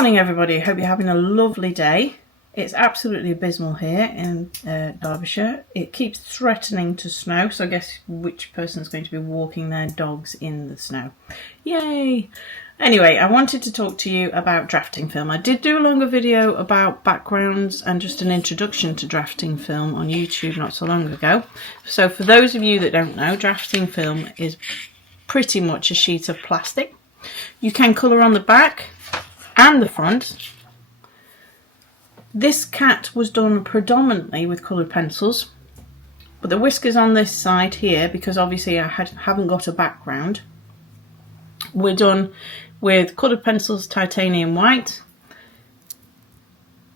Morning everybody, hope you're having a lovely day. It's absolutely abysmal here in Derbyshire. It keeps threatening to snow, so I guess which person's going to be walking their dogs in the snow. Yay! Anyway, I wanted to talk to you about drafting film. I did do a longer video about backgrounds and just an introduction to drafting film on YouTube not so long ago. So for those of you that don't know, drafting film is pretty much a sheet of plastic. You can colour on the back and the front. This cat was done predominantly with coloured pencils, but the whiskers on this side here, because obviously I haven't got a background, were done with coloured pencils, titanium white,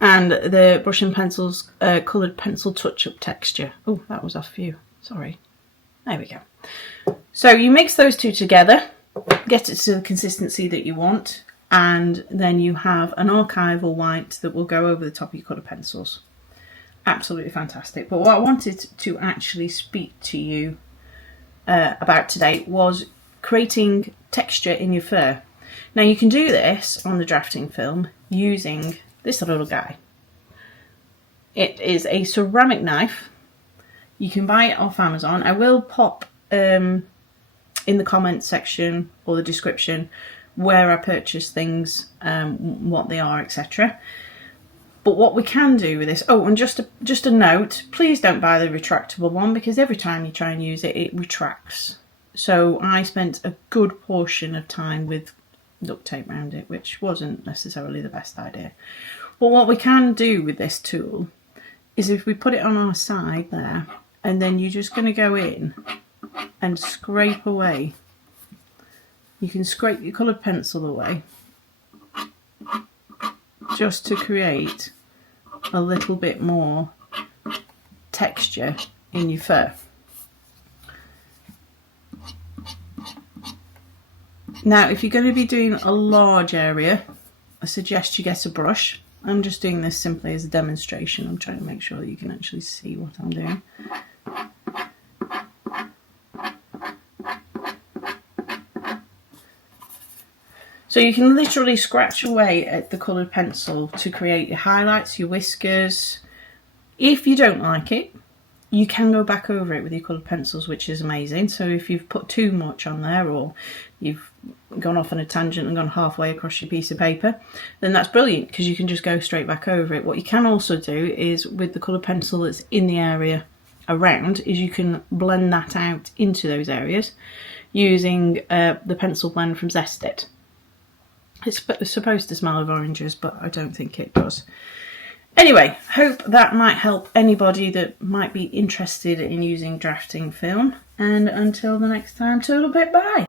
and the brush and pencils coloured pencil touch-up texture. Oh, that was off view, sorry. There we go. So you mix those two together, get it to the consistency that you want, and then you have an archival white that will go over the top of your coloured pencils. Absolutely fantastic. But what I wanted to actually speak to you about today was creating texture in your fur. Now you can do this on the drafting film using this little guy. It is a ceramic knife. You can buy it off Amazon. I will pop in the comments section or the description where I purchase things, what they are, etc. But what we can do with this, oh, and just a note, please don't buy the retractable one, because every time you try and use it, it retracts. So I spent a good portion of time with duct tape around it, which wasn't necessarily the best idea. But what we can do with this tool is if we put it on our side there, and then you're just going to go in and scrape away. You can scrape your coloured pencil away just to create a little bit more texture in your fur. Now, if you're going to be doing a large area, I suggest you get a brush. I'm just doing this simply as a demonstration. I'm trying to make sure that you can actually see what I'm doing. So you can literally scratch away at the coloured pencil to create your highlights, your whiskers. If you don't like it, you can go back over it with your coloured pencils, which is amazing. So if you've put too much on there, or you've gone off on a tangent and gone halfway across your piece of paper, then that's brilliant, because you can just go straight back over it. What you can also do is, with the coloured pencil that's in the area around, is you can blend that out into those areas using the pencil blend from Zest-It. It's supposed to smell of oranges, but I don't think it does. Anyway, hope that might help anybody that might be interested in using drafting film. And until the next time, toodle bit, bye.